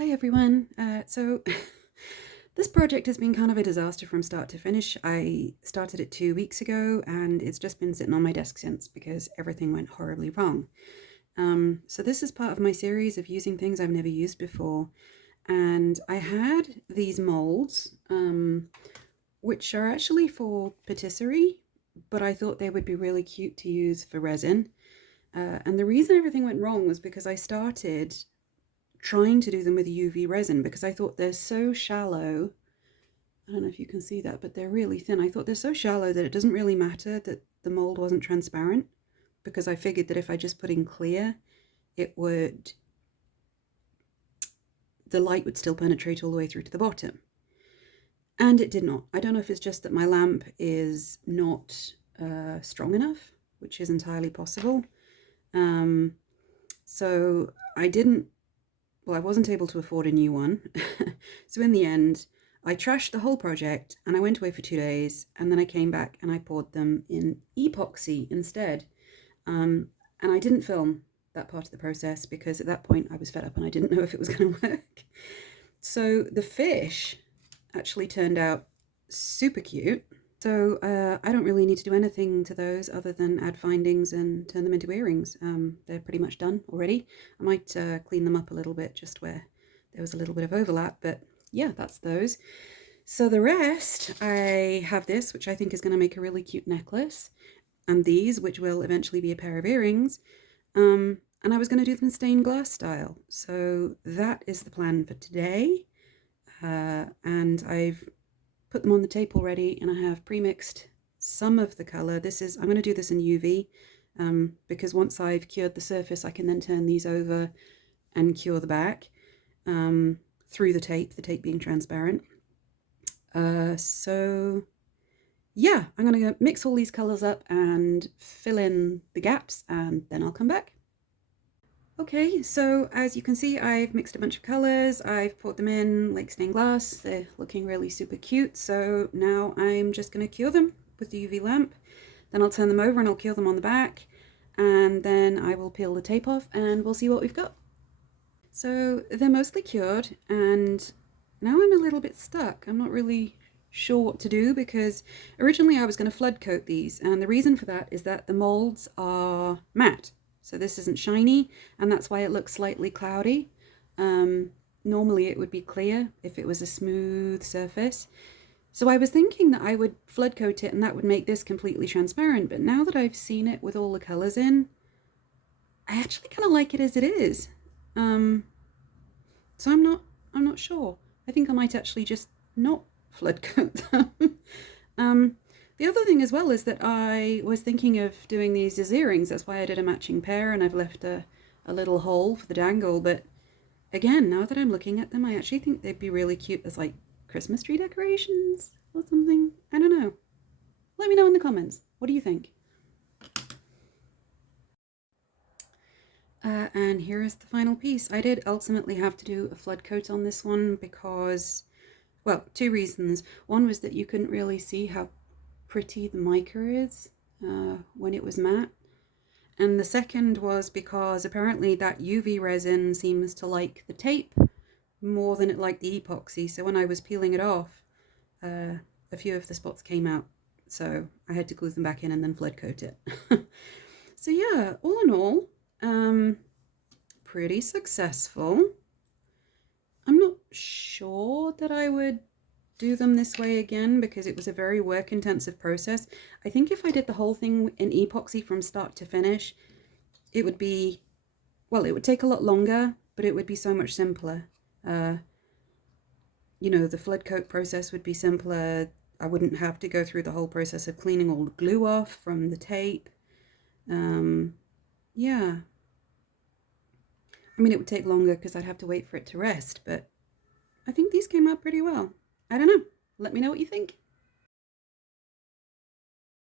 Hi everyone. So this project has been kind of a disaster from start to finish. I started it 2 weeks ago and it's just been sitting on my desk since because everything went horribly wrong. So this is part of my series of using things I've never used before. And I had these molds, which are actually for patisserie, but I thought they would be really cute to use for resin. And the reason everything went wrong was because I started trying to do them with UV resin because I thought they're so shallow. I don't know if you can see that, but they're really thin. I thought they're so shallow that it doesn't really matter that the mold wasn't transparent, because I figured that if I just put in clear, the light would still penetrate all the way through to the bottom. And it did not. I don't know if it's just that my lamp is not strong enough, which is entirely possible. So I wasn't able to afford a new one. So in the end, I trashed the whole project and I went away for 2 days, and then I came back and I poured them in epoxy instead. And I didn't film that part of the process because at that point I was fed up and I didn't know if it was going to work. So the fish actually turned out super cute. So I don't really need to do anything to those other than add findings and turn them into earrings. They're pretty much done already. I might clean them up a little bit just where there was a little bit of overlap, but yeah, that's those. So the rest, I have this, which I think is going to make a really cute necklace, and these, which will eventually be a pair of earrings. And I was going to do them stained glass style. So that is the plan for today. And I've put them on the tape already, and I have pre-mixed some of the color. I'm going to do this in UV because once I've cured the surface, I can then turn these over and cure the back through the tape being transparent. So yeah, I'm going to mix all these colors up and fill in the gaps, and then I'll come back. Okay, so as you can see, I've mixed a bunch of colors. I've poured them in like stained glass. They're looking really super cute. So now I'm just going to cure them with the UV lamp. Then I'll turn them over and I'll cure them on the back. And then I will peel the tape off and we'll see what we've got. So they're mostly cured, and now I'm a little bit stuck. I'm not really sure what to do because originally I was going to flood coat these, and the reason for that is that the molds are matte. So this isn't shiny, and that's why it looks slightly cloudy. Normally it would be clear if it was a smooth surface. So I was thinking that I would flood coat it and that would make this completely transparent, but now that I've seen it with all the colors in, I actually kind of like it as it is. So I'm not sure. I think I might actually just not flood coat them. The other thing as well is that I was thinking of doing these as earrings. That's why I did a matching pair, and I've left a little hole for the dangle. But again, now that I'm looking at them, I actually think they'd be really cute as like Christmas tree decorations or something. I don't know. Let me know in the comments. What do you think? And here is the final piece. I did ultimately have to do a flood coat on this one because, well, two reasons. One was that you couldn't really see how pretty the mica is when it was matte. And the second was because apparently that UV resin seems to like the tape more than it liked the epoxy. So when I was peeling it off, a few of the spots came out. So I had to glue them back in and then flood coat it. So yeah, all in all, pretty successful. I'm not sure that I would do them this way again because it was a very work intensive process. I think if I did the whole thing in epoxy from start to finish, it would be, well, it would take a lot longer, but it would be so much simpler. You know, the flood coat process would be simpler. I wouldn't have to go through the whole process of cleaning all the glue off from the tape. Yeah. I mean, it would take longer because I'd have to wait for it to rest, but I think these came out pretty well. I don't know. Let me know what you think.